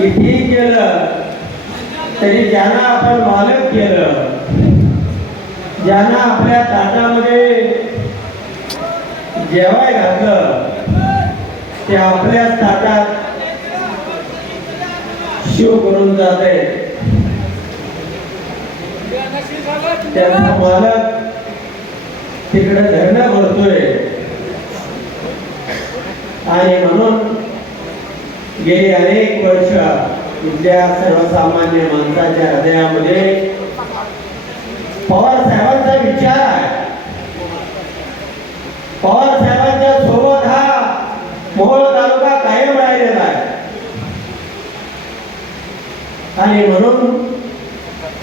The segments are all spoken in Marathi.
किती केलं तरी ज्यांना आपण मालक केलं, ज्यांना आपल्या ताटामध्ये जेवाय घातलं, ते आपल्याच ताटात शिव करून जाते. त्यांचा मालक तिकडे धरणं भरतोय. आणि म्हणून गेली अनेक वर्ष इथल्या सर्वसामान्य माणसाच्या हृदयामध्ये पवार साहेबांचा विचार आहे. पवार साहेबांच्या सोबत हा मोहोळ तालुका कायम राहिलेला आहे. आणि म्हणून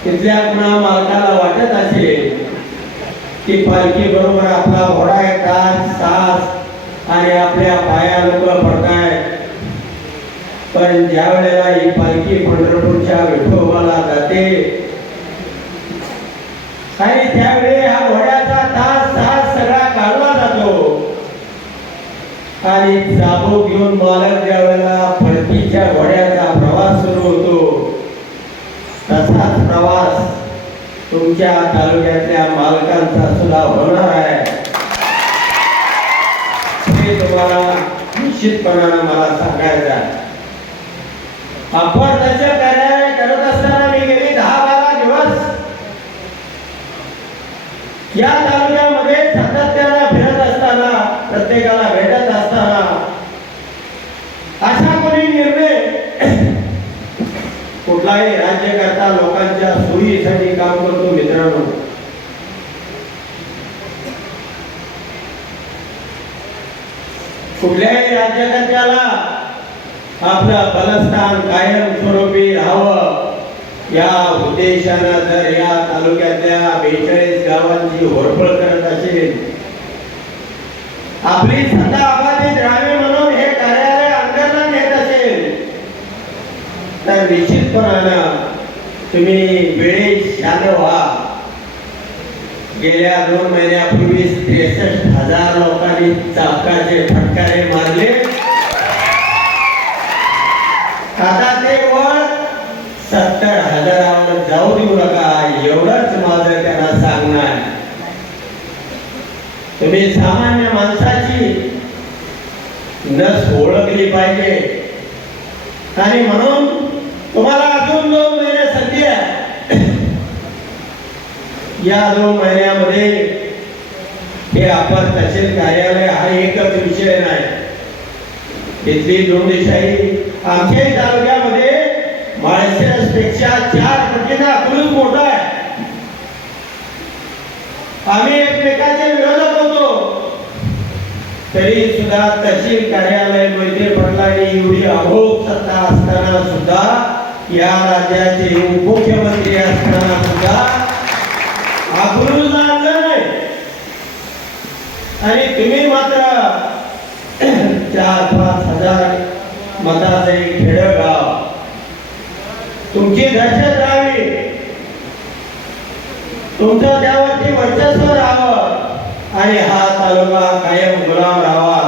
तिथल्या कुणा मालकाला वाटत असेल की पालखी बरोबर आपला घोडा एक तास आणि आपल्या पाया लोक पडतायत, पण ज्या वेळेला ही पालखी पंढरपूरच्या विठोबाला जाते आणि त्यावेळी हा घोड्याचा तास सगळा काढला जातो आणि चाबूक घेऊन मालक ज्या वेळेला परतीच्या घोड्याचा प्रवास सुरू होतो, तसाच प्रवास तुमच्या तालुक्यातल्या मालकांचा सुद्धा होणार आहे. हे तुम्हाला निश्चितपणाने मला सांगायचं आहे. आपण त्याचे कार्य करत असताना मी गेली 10-12 दिवस या तालुक्यामध्ये सातत्याने फिरत असताना, प्रत्येकाला भेटत असताना अशा कोणी निर्णय कुठलाही राज्यकर्ता लोकांच्या सोयीसाठी काम करतो. मित्रांनो, कुठल्याही राज्यकर्त्याला आपलं बलस्थान कायम स्वरूपी राहावं या उद्देशानं जर या तालुक्यातल्या 42 गावांची होरपळ करत असेल, आपली सत्ता अबाधित राहावी म्हणून हे कार्यालय अंतर्गत येत असेल, तर निश्चितपणानं तुम्ही वेळेत शांत व्हा. गेल्या 2 महिन्यापूर्वी 63,000 लोकांनी चाबकाचे फटकारे मारले. आता ते वर 70,000 जाऊ देऊ नका, एवढंच माझं त्यांना सांगणं आहे. तुम्ही सामान्य माणसाची नस ओळखली पाहिजे आणि म्हणून तुम्हाला अजून 2 महिने संधी आहे. या 2 महिन्यामध्ये हे अपर तहसील कार्यालय हा एकच विषय नाही. इथली लोकशाही आमच्या तालुक्यामध्ये माळशिरसपेक्षा 4 पटीने खुलून मोठा आहे. आम्ही एकमेकांचे विरोधक होतो, तरी सुद्धा तहसील कार्यालय मध्ये पडलानी एवढी अमोघ सत्ता असताना सुद्धा, या राज्याचे उपमुख्यमंत्री असताना सुद्धा आखून आणलं नाही. आणि तुम्ही मात्र 4-5 हजार मताचे खेडेगाव तुमची दहशत राहावी, तुमचं त्यावरती वर्चस्व राहावं आणि हा तालुका कायम गुलाम राहावा.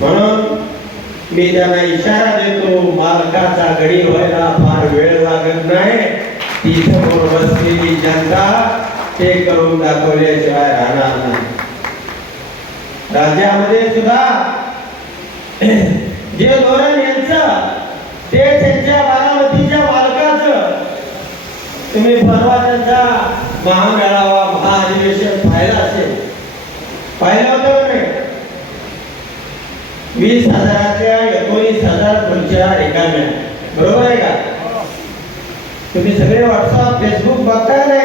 म्हणून मी त्यांना इशारा देतो, मालकाचा गडी व्हायला फार वेळ लागत नाही. ती समोर बसलेली जनता ते करून दाखवल्याशिवाय राहणार नाही. राज्यामध्ये सुद्धा जे धोरण यांचं ते त्यांच्या बारामतीच्या मालकाचं, तुम्ही परवा त्यांचा महामेळावा महाअधिवेशन पाहिलं असेल, पाहिलं होतं नाही? 20,000 19,000 खुर्च्या रिकाम्या, बरोबर आहे का? तुम्ही सगळे व्हॉट्सअप फेसबुक बघताय नाही